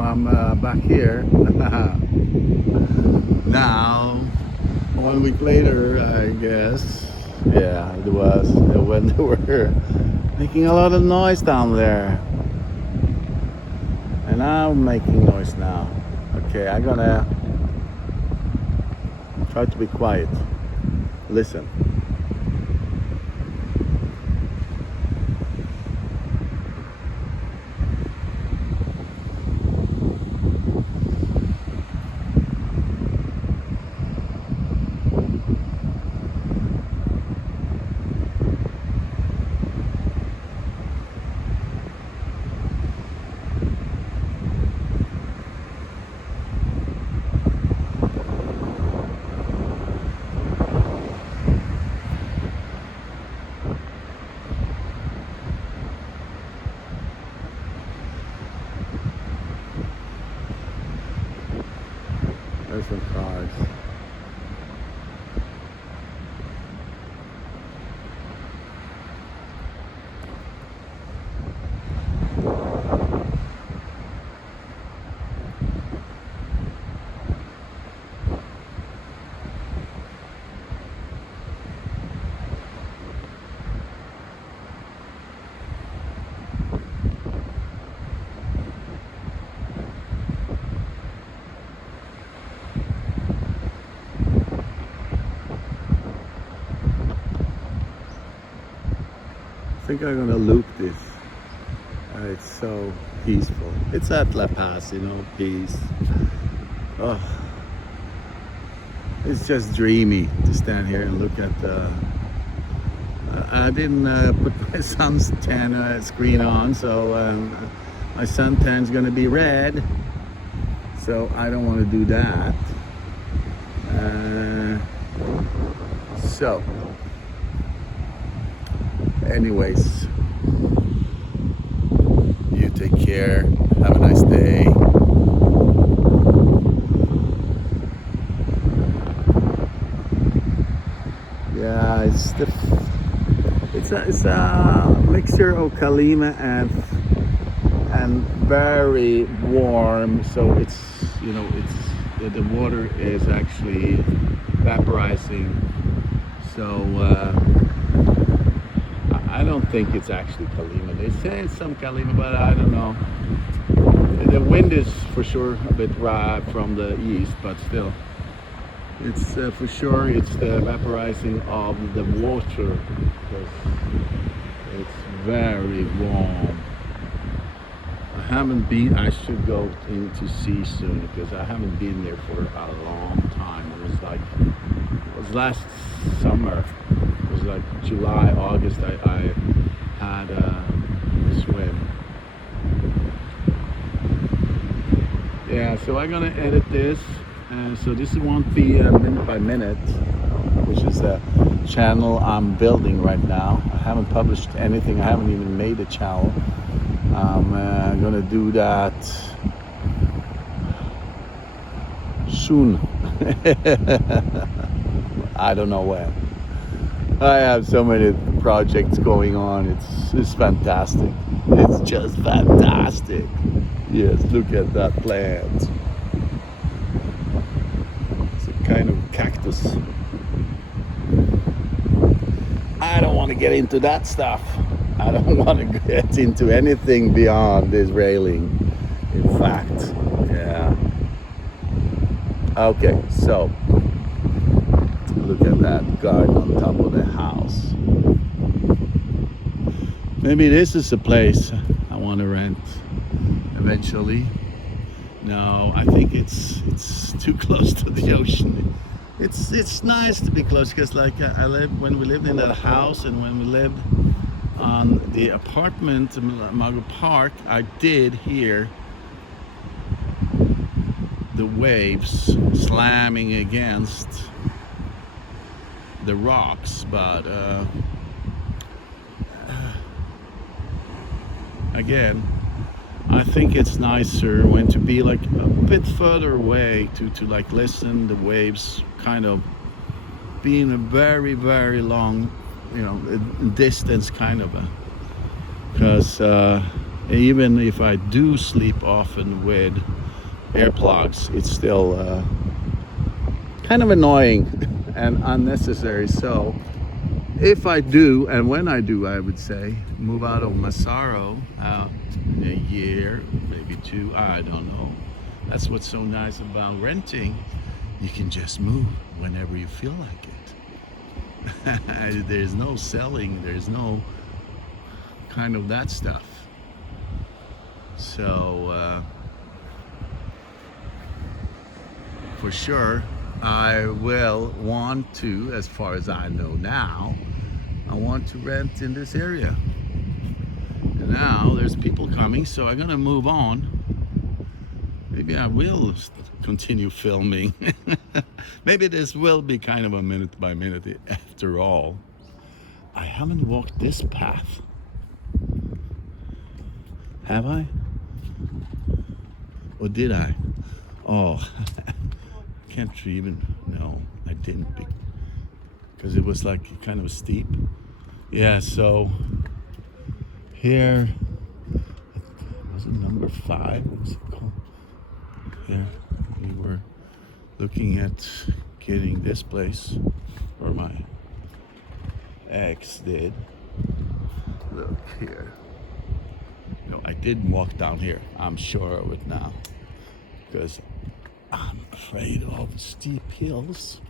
I'm back here. Now, 1 week later, I guess. Yeah, it was when they were making a lot of noise down there. And I'm making noise now. Okay, I'm gonna try to be quiet. Listen. There's some cars. I think I'm gonna loop this. It's so peaceful. It's at La Paz, peace. Oh, it's just dreamy to stand here and look at the. I didn't put my suntan screen on, so my suntan's gonna be red. So I don't want to do that. So. Anyways, you take care. Have a nice day. Yeah, it's a mixture of Kalima and very warm. So it's the water is actually vaporizing. So. I don't think it's actually Kalima. They say it's some Kalima, but I don't know. The wind is for sure a bit dry from the east, but still, it's for sure it's the vaporizing of the water because it's very warm. I haven't been. I should go into sea soon because I haven't been there for a long time. It was last summer. It was like July, August. I had a swim. Yeah, so I'm gonna edit this. So this won't be minute by minute, which is a channel I'm building right now. I haven't published anything. I haven't even made a channel. I'm gonna do that soon. I don't know when. I have so many projects going on. It's fantastic. It's just fantastic. Yes, look at that plant. It's a kind of cactus. I don't want to get into that stuff. I don't want to get into anything beyond this railing. In fact, yeah. Okay, so look at that garden on top of the house. Maybe this is a place I want to rent eventually. No, I think it's too close to the ocean. It's nice to be close because when we lived in that house and when we lived on the apartment in Mago Park, I did hear the waves slamming against the rocks, but again, I think it's nicer when to be like a bit further away to like listen the waves kind of being a very very long distance kind of because Even if I do sleep often with earplugs, it's still kind of annoying and unnecessary. So if I do, and when I do, I would say, move out of Massaro in a year, maybe two, I don't know. That's what's so nice about renting. You can just move whenever you feel like it. There's no selling, there's no kind of that stuff. So for sure, I will want to, as far as I know now, I want to rent in this area. And now there's people coming, so I'm gonna move on. Maybe I will continue filming. Maybe this will be kind of a minute by minute after all. I haven't walked this path. Have I? Or did I? Oh, can't even, no, I didn't, because it was like kind of steep. Yeah, so here, was it number 5? What's it called? Yeah, we were looking at getting this place, or my ex did. Look here. No, I didn't walk down here. I'm sure of it now, because I'm afraid of steep hills.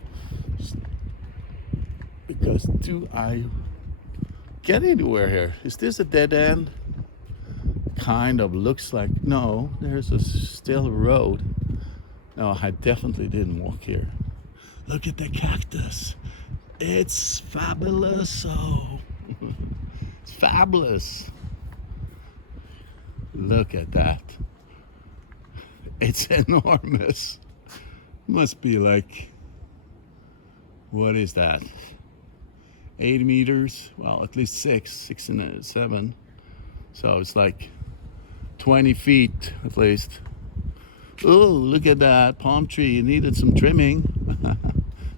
Because do I get anywhere here? Is this a dead end? Kind of looks like, no, there's still a road. No, I definitely didn't walk here. Look at the cactus. It's fabulous. Oh, it's fabulous. Look at that. It's enormous. Must be like, what is that? 8 meters? Well, at least 6 and 7. So it's like 20 feet at least. Oh, look at that palm tree. It needed some trimming.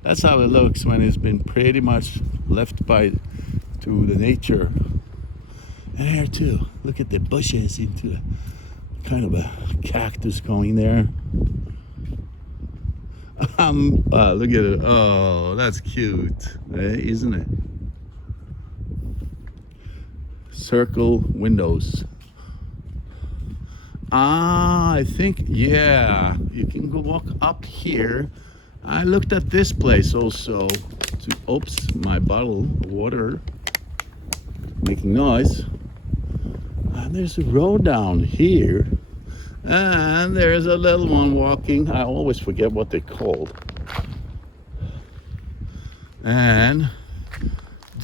That's how it looks when it's been pretty much left to the nature. And here too, look at the bushes into kind of a cactus going there. Look at it. Oh, that's cute, isn't it? Circle windows. I think, yeah, you can go walk up here. I looked at this place also. Oops, my bottle of water making noise. And there's a road down here. And there's a little one walking. I always forget what they're called. And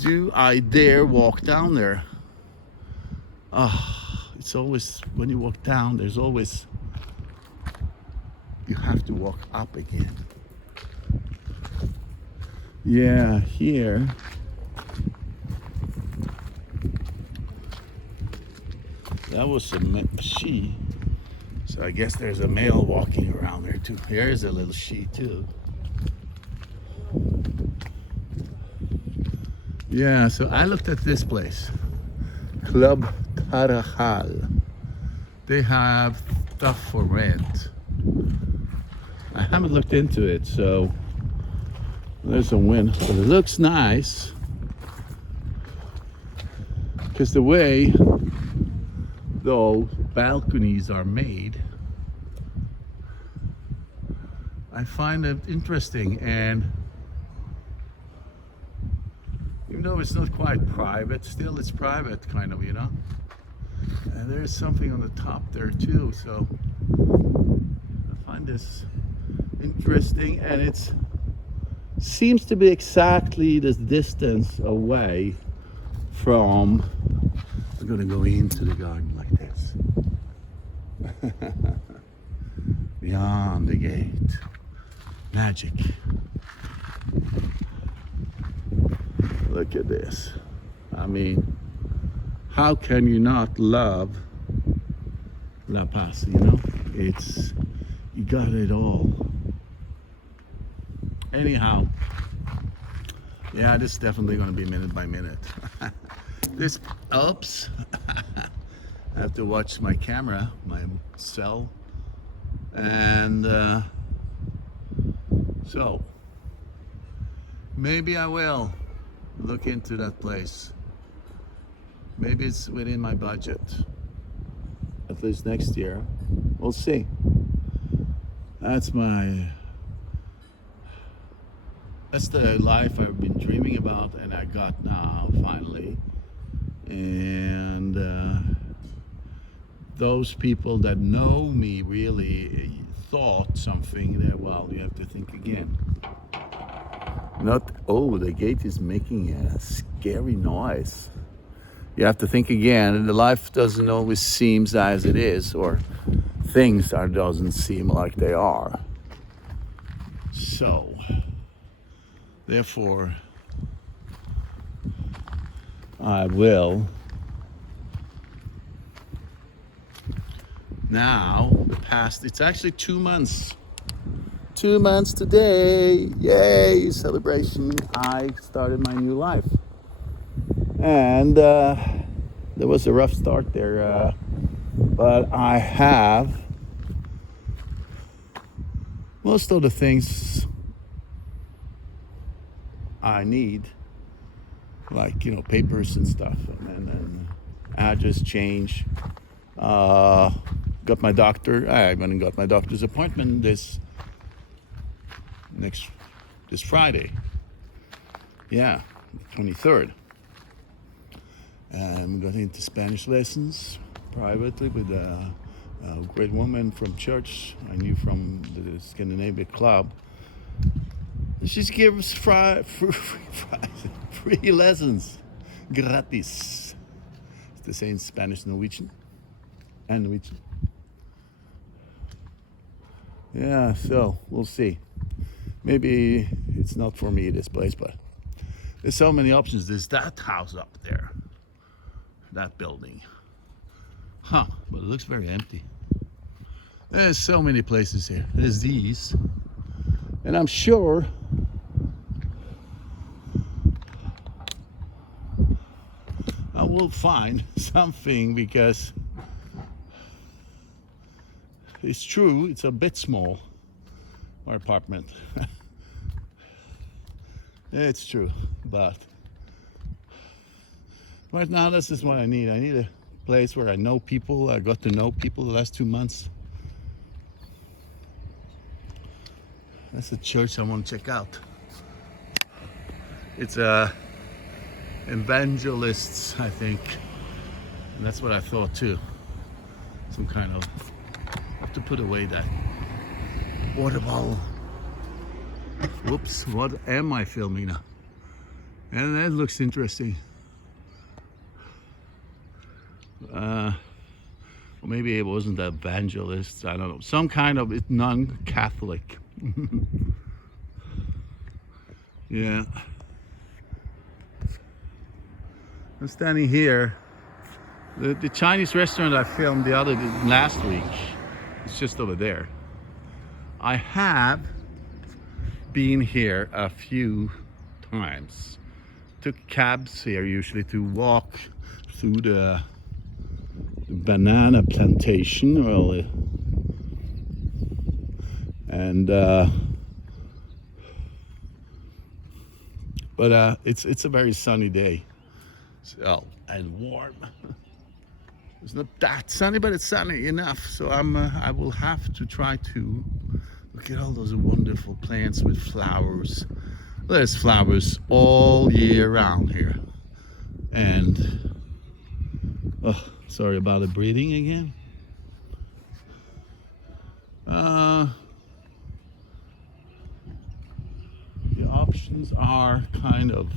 do I dare walk down there? It's always, when you walk down, there's always, you have to walk up again. Yeah, here. That was a she. So I guess there's a male walking around there too. Here's a little she too. Yeah, so I looked at this place. Club Tarajal. They have stuff for rent. I haven't looked into it, so there's a win. But it looks nice. Because the way those balconies are made, I find it interesting. And even though it's not quite private, still it's private kind of, you know. And there's something on the top there too, so I find this interesting, and it seems to be exactly this distance away from, I'm gonna go into the garden like this. Beyond the gate. Magic. Look at this. I mean, how can you not love La Paz, you know? It's, you got it all. Anyhow, yeah, this is definitely going to be minute by minute. This, oops. I have to watch my camera, my cell, and so maybe I will look into that place. Maybe it's within my budget. At least next year. We'll see. That's the life I've been dreaming about, and I got now finally. And those people that know me really thought something that, well, you have to think again. The gate is making a scary noise. You have to think again, and the life doesn't always seem as it is, or things doesn't seem like they are. So, therefore, I will now it's actually 2 months. 2 months today. Yay, celebration. I started my new life. And there was a rough start there, but I have most of the things I need, like, papers and stuff, and address change. Got my doctor. I went and got my doctor's appointment this Friday. Yeah, 23rd. And got into Spanish lessons privately with a great woman from church I knew from the Scandinavian club. She gives free lessons, gratis. It's the same Spanish, Norwegian. Yeah, so we'll see. Maybe it's not for me, this place, but there's so many options. There's that house up there, that building. But it looks very empty. There's so many places here. There's these. And I'm sure I will find something, because it's true, it's a bit small, our apartment. It's true, but right now this is what I need. I need a place where I know people. I got to know people the last 2 months. That's a church I want to check out. It's evangelists, I think. And that's what I thought too. Some kind of, I have to put away that water bottle. Whoops, what am I filming now? And that looks interesting. Or maybe it wasn't evangelist, I don't know. Some kind of non-Catholic. Yeah. I'm standing here. The Chinese restaurant I filmed last week, it's just over there. I have been here a few times. Took cabs here usually to walk through the banana plantation, but it's a very sunny day, and warm. It's not that sunny, but it's sunny enough. So I will have to try to look at all those wonderful plants with flowers. There's flowers all year round here, and sorry about the breathing again. The options are kind of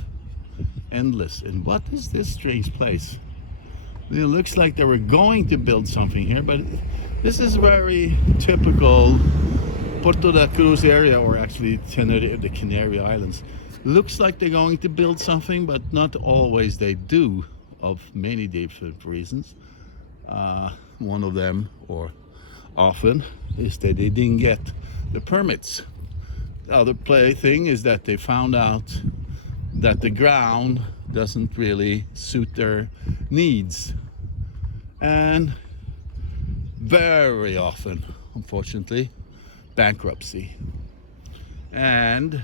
endless. And what is this strange place? It looks like they were going to build something here, but this is very typical Puerto de Cruz area, or actually the Canary Islands. Looks like they're going to build something, but not always they do, of many different reasons. One of them, or often, is that they didn't get the permits. The other thing is that they found out that the ground doesn't really suit their needs. and very often, unfortunately, bankruptcy. And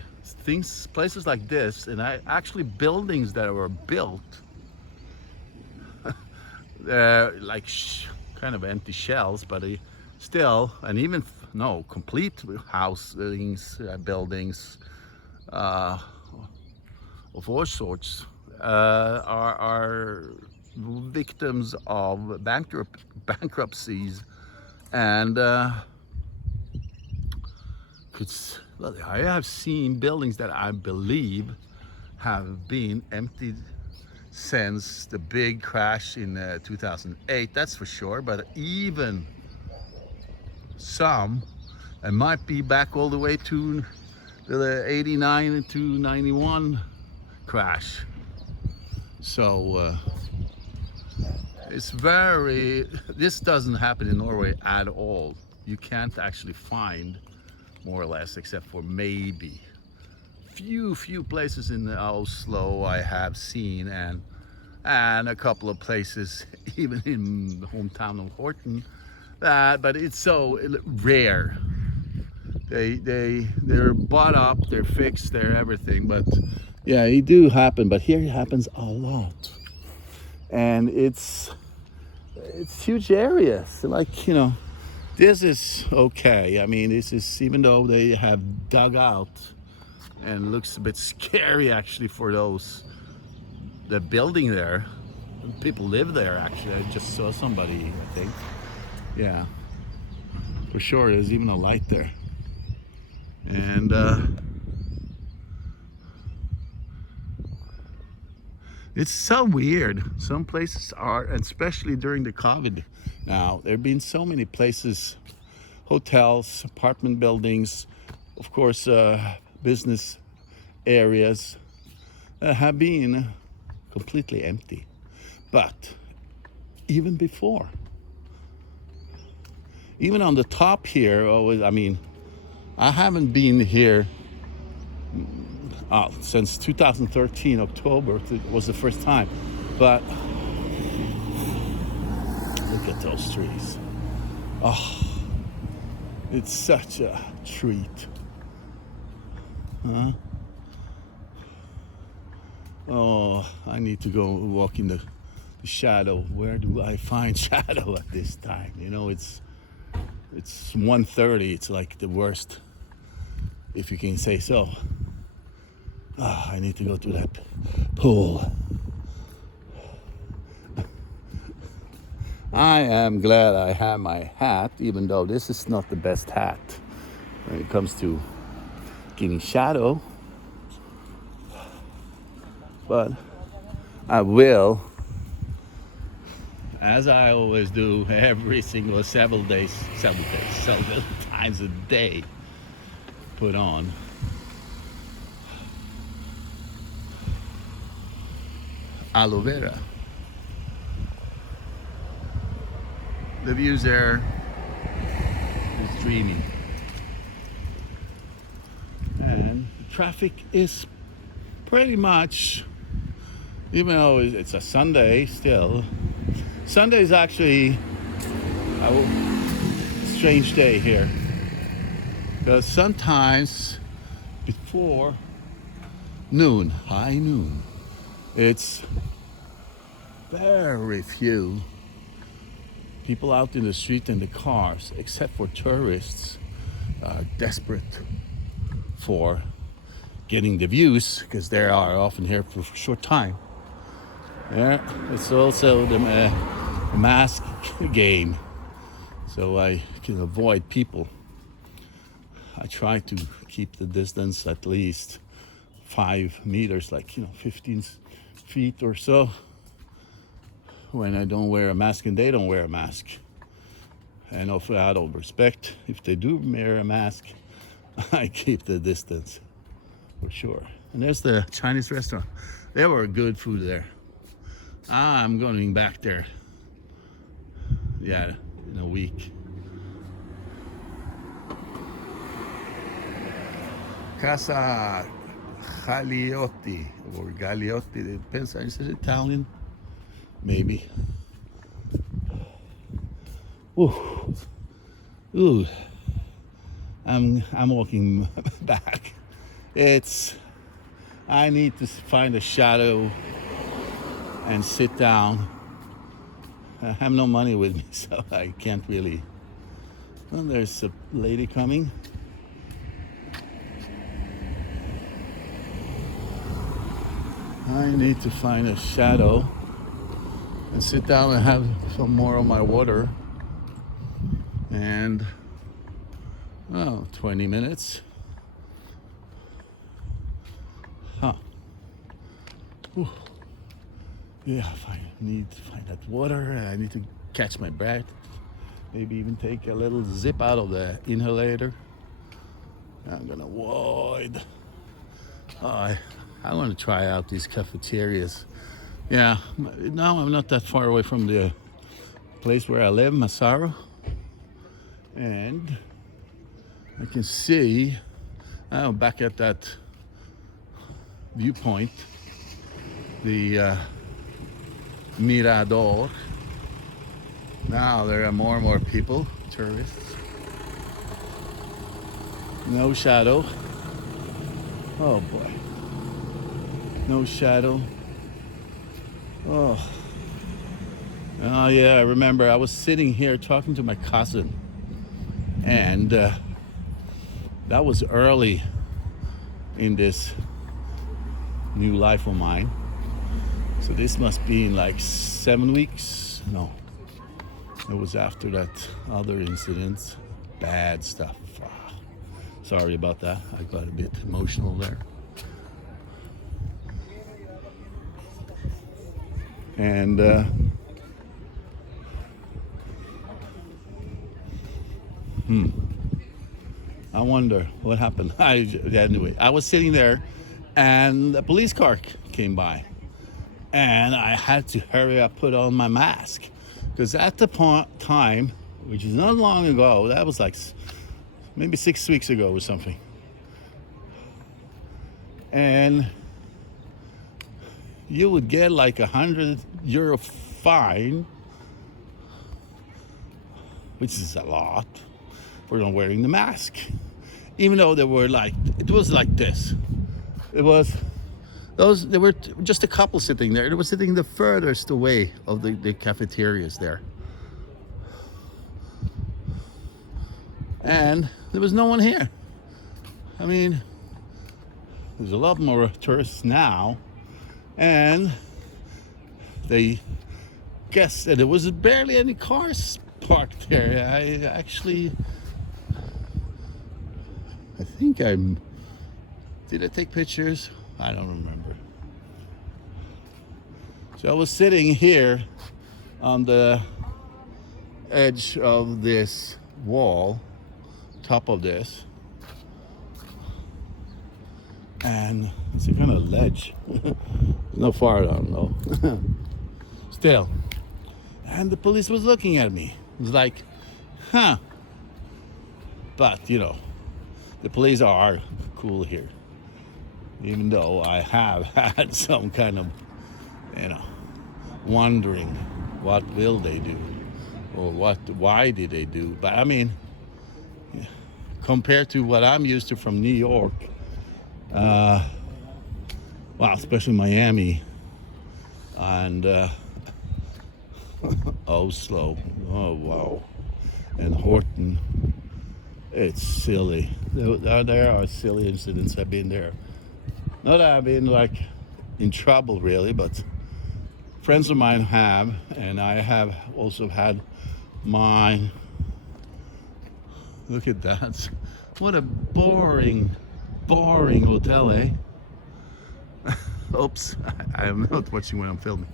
places like this, and actually buildings that were built, like kind of empty shells, but still, and even no complete housings, buildings of all sorts, are victims of bankruptcies, and well, I have seen buildings that I believe have been emptied since the big crash in 2008, that's for sure, but even some, it might be back all the way to the 89 to 91 crash. So this doesn't happen in Norway at all. You can't actually find, more or less, except for maybe few places in Oslo I have seen, and a couple of places even in the hometown of Horten, but it's so rare. They're bought up, they're fixed, they're everything, but yeah, it do happen. But here it happens a lot, and it's huge areas. Like, this is okay. I mean, this is, even though they have dug out, and looks a bit scary actually for those the building there. People live there actually. I just saw somebody, I think. Yeah, for sure. There's even a light there, and it's so weird. Some places are, especially during the COVID. Now there have been so many places, hotels, apartment buildings, of course, business areas have been completely empty. But even before, even on the top here, I mean, I haven't been here since 2013, October. It was the first time. But look at those trees. Oh, it's such a treat. Huh? Oh, I need to go walk in the shadow. Where do I find shadow at this time? It's 1:30. It's like the worst, if you can say so. I need to go to that pool. I am glad I have my hat, even though this is not the best hat when it comes to giving shadow. But I will, as I always do, every single several times a day, put on aloe vera. The views there is dreamy, and the traffic is pretty much, even though it's a Sunday still. Sunday is actually a strange day here, because sometimes before noon, high noon, it's very few people out in the street and the cars, except for tourists, desperate for getting the views, because they are often here for a short time. Yeah, it's also the mask game, so I can avoid people. I try to keep the distance at least 5 meters, like 15 feet or so, when I don't wear a mask and they don't wear a mask. And also, out of respect, if they do wear a mask, I keep the distance for sure. And there's the Chinese restaurant. There were good food there. I'm going back there, yeah, in a week. Casa Gagliotti, or Gagliotti, it depends. Is it Italian? Maybe. Ooh, ooh. I'm walking back. It's I need to find a shadow and sit down. I have no money with me, so I can't really. Well, there's a lady coming. I need to find a shadow and sit down and have some more of my water. And 20 minutes. Huh. Whew. Yeah, I need to find that water. I need to catch my breath. Maybe even take a little zip out of the inhalator. I'm gonna avoid. I want to try out these cafeterias. Yeah, now I'm not that far away from the place where I live, Massaro. And I can see, back at that viewpoint, the Mirador. Now there are more and more people, tourists. No shadow. Oh boy. No shadow. Oh yeah, I remember I was sitting here talking to my cousin, and that was early in this new life of mine. So this must be in like 7 weeks. No, it was after that other incident. Bad stuff. Sorry about that. I got a bit emotional there. And I wonder what happened. Anyway, I was sitting there and a police car came by. And I had to hurry up, put on my mask. Because at the time, which is not long ago, that was like maybe 6 weeks ago or something. And you would get like €100 fine, which is a lot for not wearing the mask. Even though it was like this. There were just a couple sitting there. They were sitting the furthest away of the cafeterias there. And there was no one here. I mean, there's a lot more tourists now. And they guessed that there was barely any cars parked there. I think did I take pictures? I don't remember. So I was sitting here on the edge of this wall, top of this, and it's a kind of ledge. No far, I don't know. Still. And the police was looking at me. It was like, huh. But, you know, the police are cool here. Even though I have had some kind of, wondering what will they do or why did they do. But I mean, compared to what I'm used to from New York, especially Miami and Oslo, oh wow, and Horton, it's silly. There are silly incidents. I've been there. Not that I've been like in trouble really, but friends of mine have, and I have also had mine. Look at that. What a boring hotel, eh? Oops, I'm not watching when I'm filming.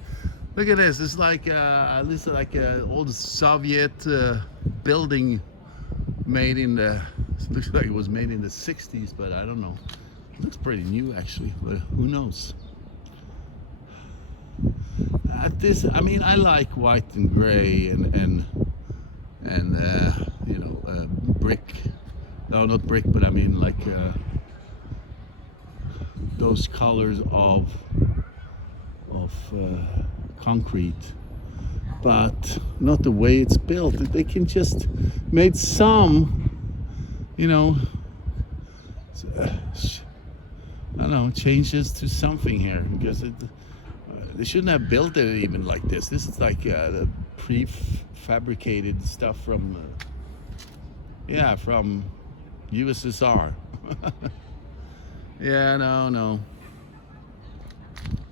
Look at this. It's like this is like an old Soviet building made in the. It looks like it was made in the '60s, but I don't know. It looks pretty new actually, but who knows? I like white and gray and brick. No, not brick, but I mean like those colors of concrete. but not the way it's built. They can just made some, you know, I don't know, changes to something here, because they shouldn't have built it even like this. This is like the prefabricated stuff from, yeah, from USSR. Yeah, no,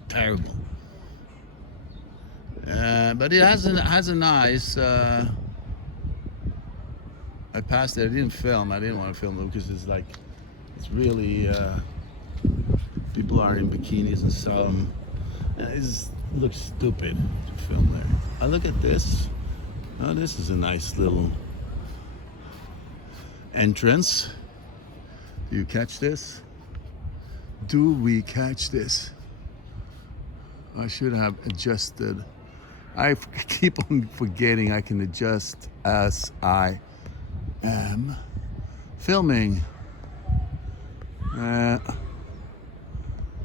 terrible. But it has a nice. I passed it. I didn't film. I didn't want to film it because it's like, it's really people are in bikinis and some. It looks stupid to film there. I look at this. Oh, this is a nice little entrance. Do you catch this? Do we catch this? I should have adjusted. I keep on forgetting I can adjust as I am filming.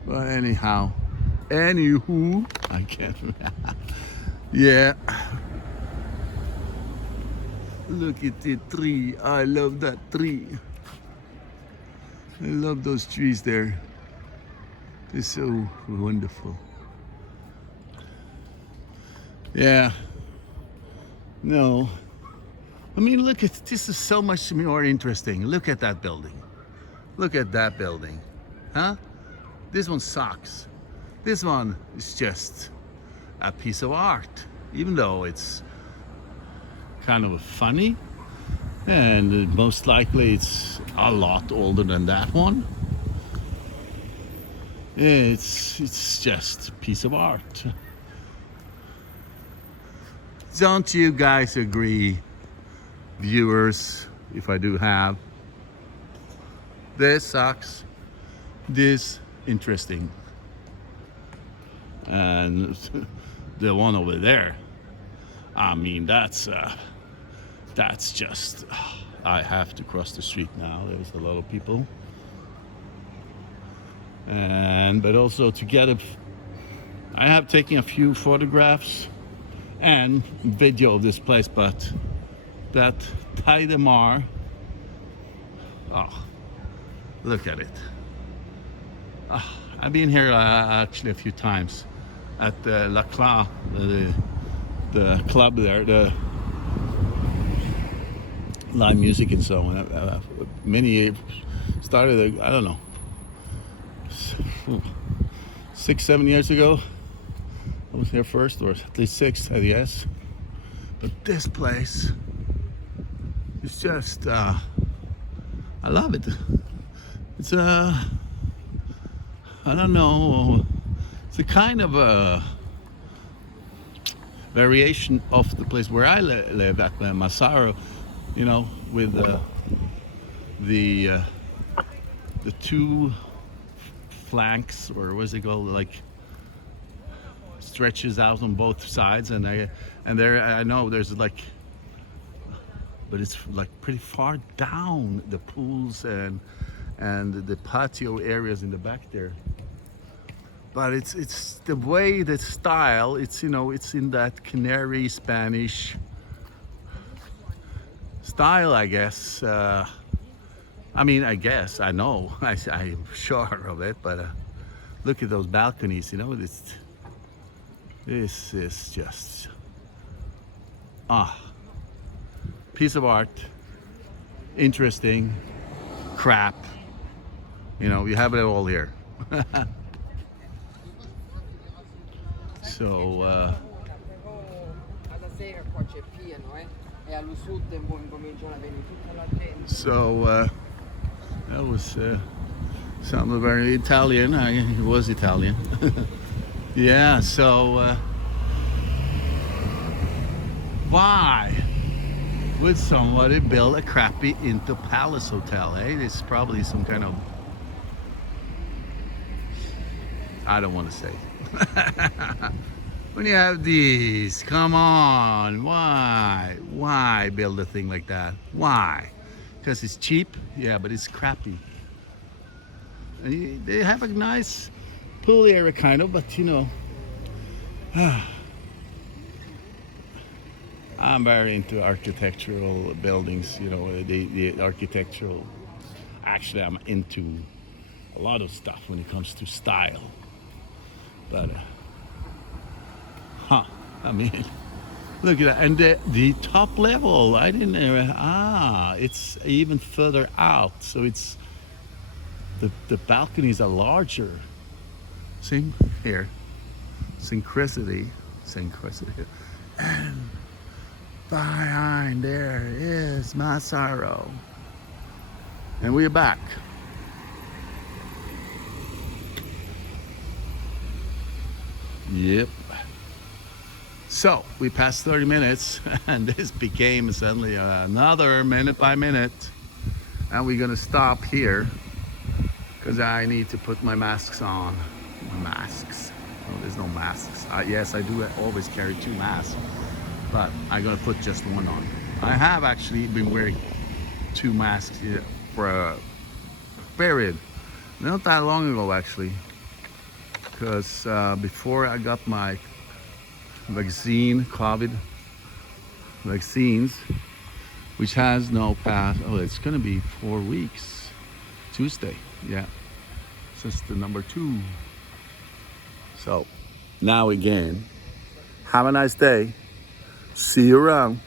But anyhow, anywho, I can't. Yeah. Look at the tree. I love that tree. I love those trees there. They're so wonderful. Yeah. No. I mean, look at this. Is so much more interesting. Look at that building. Look at that building. Huh? This one sucks. This one is just a piece of art, even though it's kind of funny, and most likely it's a lot older than that one. It's just a piece of art. Don't you guys agree, viewers? If I do have, this sucks, this interesting, and the one over there, I mean, that's just, I have to cross the street now. There's a lot of people, and but also to get I have taken a few photographs and video of this place, but that Tay de Mar, oh, look at it. I've been here actually a few times at La Cla, the club there, the live music and so on. Many started, I don't know, 6-7 years ago. I was here first, or at least 6, I guess. But this place is just, I love it. It's I don't know, it's a kind of a variation of the place where I live at Masaro, you know, with the two flanks, or what's it called, like stretches out on both sides, and there I know there's like, but it's like pretty far down, the pools and the patio areas in the back there. But it's the way, the style, it's, you know, it's in that Canary Spanish style, I guess. I mean, I guess, I know, I'm sure of it, but look at those balconies, you know, this is just, piece of art, interesting, crap, you know, you have it all here. So, that was something very Italian. It was Italian. Yeah, so why would somebody build a crappy Inter Palace hotel? It's probably some kind of, I don't want to say. When you have these, come on, why build a thing like that? Why? Because it's cheap? Yeah, but it's crappy. And they have a nice pool area kind of, but you know, I'm very into architectural buildings, you know, the architectural. Actually, I'm into a lot of stuff when it comes to style. But, I mean, look at that. And the top level, I didn't, it's even further out. So it's, the balconies are larger. See here, synchronicity. And behind there is my sorrow. And we're back. Yep. So we passed 30 minutes and this became suddenly another minute by minute. And we're gonna stop here because I need to put my masks on. My masks. Oh, there's no masks. Yes, I do always carry 2 masks, but I'm gonna put just one on. I have actually been wearing 2 masks for a period. Not that long ago actually, because before I got my vaccine, COVID vaccines, which has no pass. Oh, it's gonna be 4 weeks. Tuesday, yeah. Just the number 2. So now again, have a nice day. See you around.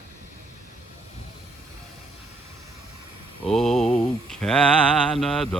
Oh, Canada.